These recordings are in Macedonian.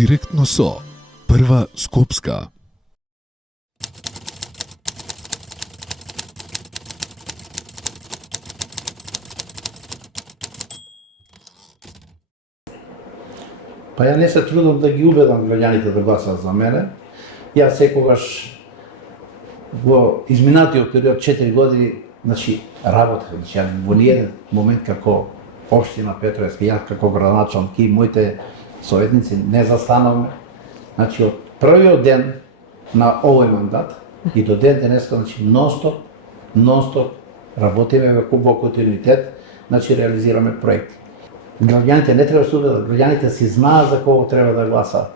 Директно со Прва Скопска. Па ја не се трудам да ги убедам граѓаните да гласат за мене. Јас секогаш во изминатиот период 4 години, работев, во ниеден момент како општина Петровец, јас како градоначалник и моите советници не застанавме. Од првиот ден на овој мандат и до ден денеска, нон-стоп работиме во континуитет, реализираме проекти. Граѓаните не треба да се убедат, граѓаните си знаат за кого треба да гласаат.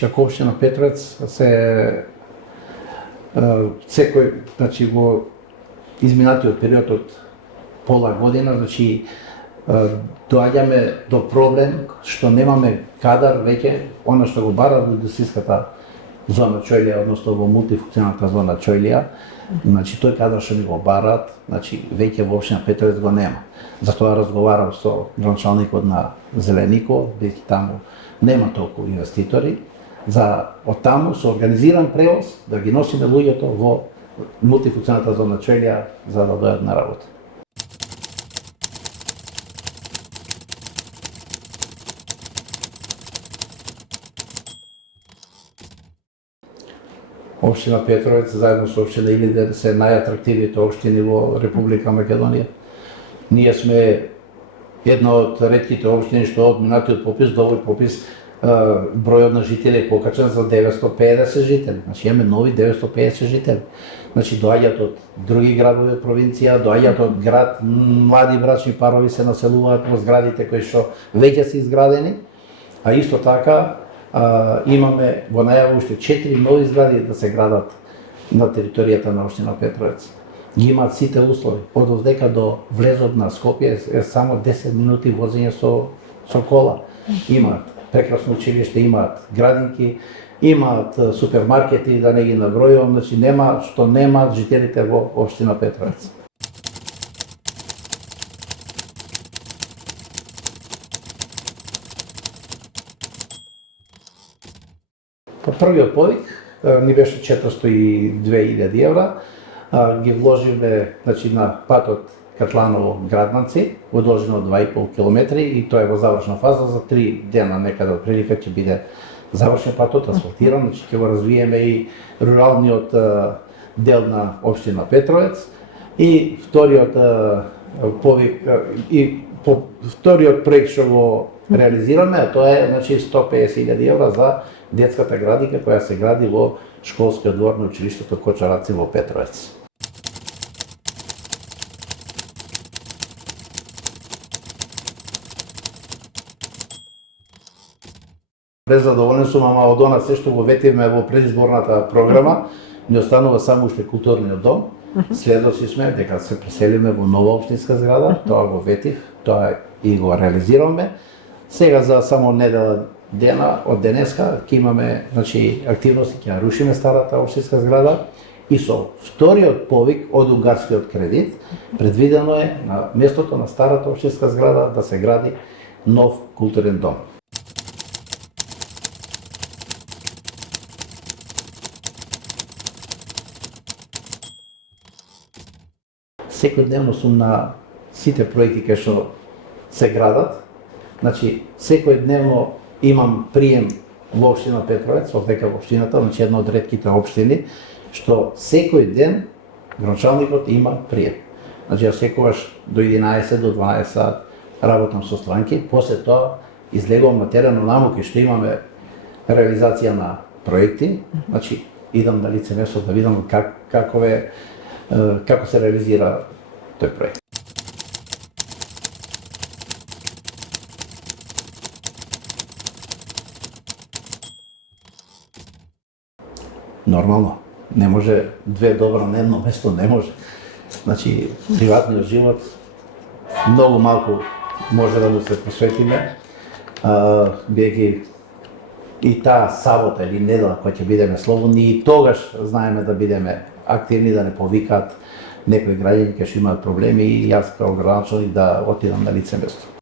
Како општина Петровец секој, во изминатиот период од пола година, доаѓаме до проблем што немаме кадар веќе, она што го бара до индустријската зона Чојлија, односно во мултифункционалната зона Чојлија, тој кадар што ни го бараат, веќе во општина Петровец го нема. Затоа разговарав со градоначалникот на Зеленико, бидејќи таму нема толку инвеститори, за од таму со организиран превоз да ги носиме луѓето во мултифункционалната зона Чојлија за да дојдат на работа. Општина Петровец заедно со општина Илинден се најатрактивните општини во Република Македонија. Ние сме една од ретките општини што од минатиот попис до овој попис бројот на жители е покачен за 950 жители. Имаме нови 950 жители. Доаѓаат од други градови од провинција, доаѓаат од град, млади брачни парови се населуваат во зградите кои што веќе се изградени, а исто така имаме во најава уште 4 нови згради да се градат на територијата на општина Петровец. Ги имаат сите услови. Од овдека до влезот на Скопје е само 10 минути возење со кола. Имаат прекрасно училиште, имаат градинки, имаат супермаркети, да не ги набројувам, нема што немаат жителите во општина Петровец. По првиот повик ни беше 402.000 евра, ги вложивме на патот Катланово-Граднанци, одолжено 2,5 километри и тоа е во завршна фаза, за 3 дена некаде од прилика ќе биде завршен патот, асфалтиран, ќе го развиеме и руралниот дел на општина Петровец. И вториот повик и вториот проект што го реализираме, а тоа е 150.000 евра за детската градинка која се гради во школскиот двор на училиштето Кочараци во Петровец. Презадоволен сум, ама од она се што го ветивме во предизборната програма, ни останува само уште културниот дом. Сведоци сме дека се преселиме во нова општинска зграда, тоа го ветив, тоа и го реализираме. Сега за само недела дена од денеска ќе имаме активности, ќе рушиме старата општинска зграда и со вториот повик од унгарскиот кредит предвидено е на местото на старата општинска зграда да се гради нов културен дом. Секојдневно сум на сите проекти кои што се градат. Секојдневно имам прием во општина Петровец, овдека во општината, една од ретките општини, што секој ден градоначалникот има прием. Јас секогаш до 11 до 12 сат работам со странки, после тоа излегувам на терен онаму кај што имаме реализација на проекти, идам на лице место да видам како се реализира тој проект. Нормално, не може две добра на едно место, не може. Приватниот живот многу малку може да му се посветиме, бидејќи и таа сабота или недела која ќе бидеме слободни, и тогаш знаеме да бидеме активни, да не повикаат некои граѓани ќе што имаат проблеми и јас како градоначалник да отидам на лице место.